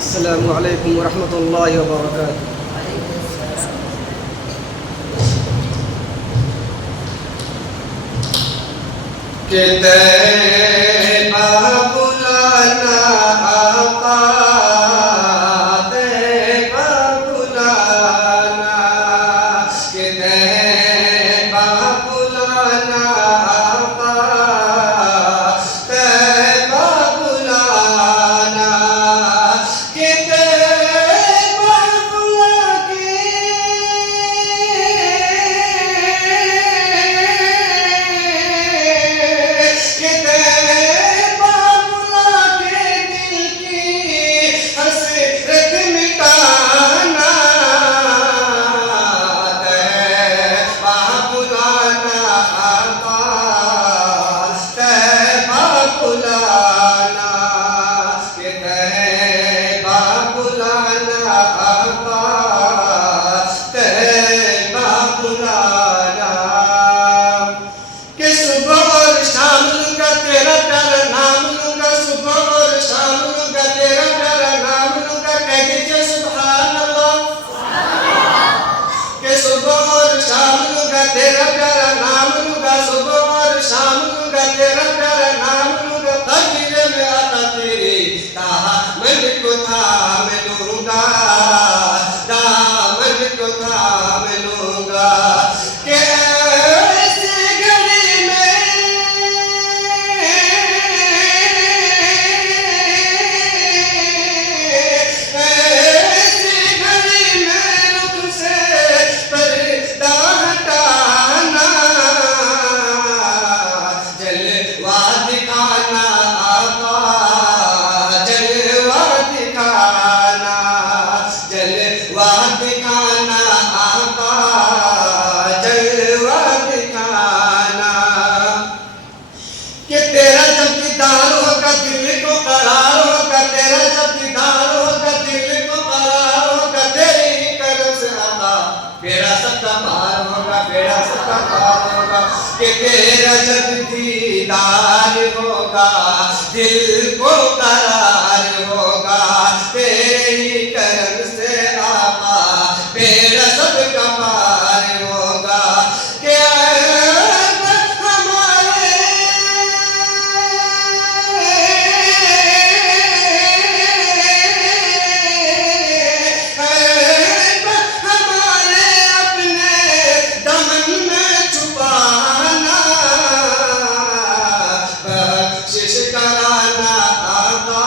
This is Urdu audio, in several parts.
السلام علیکم ورحمۃ اللہ وبرکاتہ۔ کہ طیبہ بلانا آقا، طیبہ بلانا، کہ طیبہ بلانا آقا، طیبہ بلانا، کہ طیبہ بلا کے تیرا پیارا نام لوں گا، صبح اور شام لوں گا تیرا پیارا نام لوں گا، تقدیر میں آتا تیری دامن کو تھام لوں گا، دامن کو تھام لوں گا، کہ ایسی گھڑی میں رخ سے پردہ ہٹانا، جلوہ دکھانا آقا، جلوہ دکھانا، جلوہ دکھانا آقا، جلوہ دکھانا، کہ تیرا جب دیدار ہوگا دل کو قرار ہوگا، تیرا جب دیدار ہوگا دل کو قرار ہوگا، تیری کرم سے آقا بیڑا سب کا پار ہوگا، بیڑا سب کا پار ہوگا، کہ تیرا جب دیدار ہوگا دل کو قرار ہوگا، تیری کرم سے آقا بیڑا سب کا پار ہوگا، کہ بخشش کرانا آقا،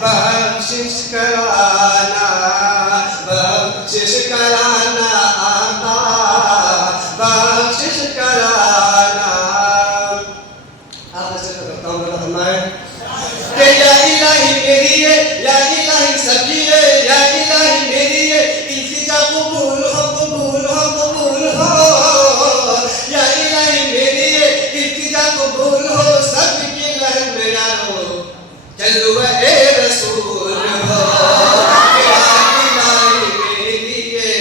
بخشش کرانا، بخشش کرانا آقا، بخشش کرانا۔ آپ سے کرتا ہوں میرا فرمائے کہ یا الہی میری ہے، یا الہی سبھی ہے، یا الہی میری ہے، التجا قبول ہو، قبول ہو، قبول ہو، یا الہی میری ہے، التجا قبول ہو، سب کی لہر میں یارو جلوہ رسول ہو، یا الہی میری ہے،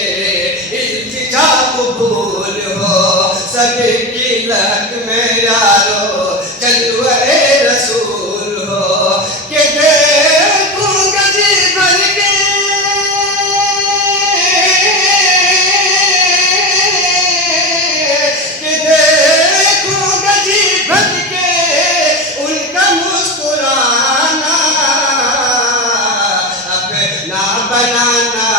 التجا قبول ہو، سب کی لہر میں یارو جلوہ رسول ہو، کہ دیکھوں گا جی بھر کے کہ دیکھوں گا جی بھر کے ان کا مسکرانا، اپنا بنانا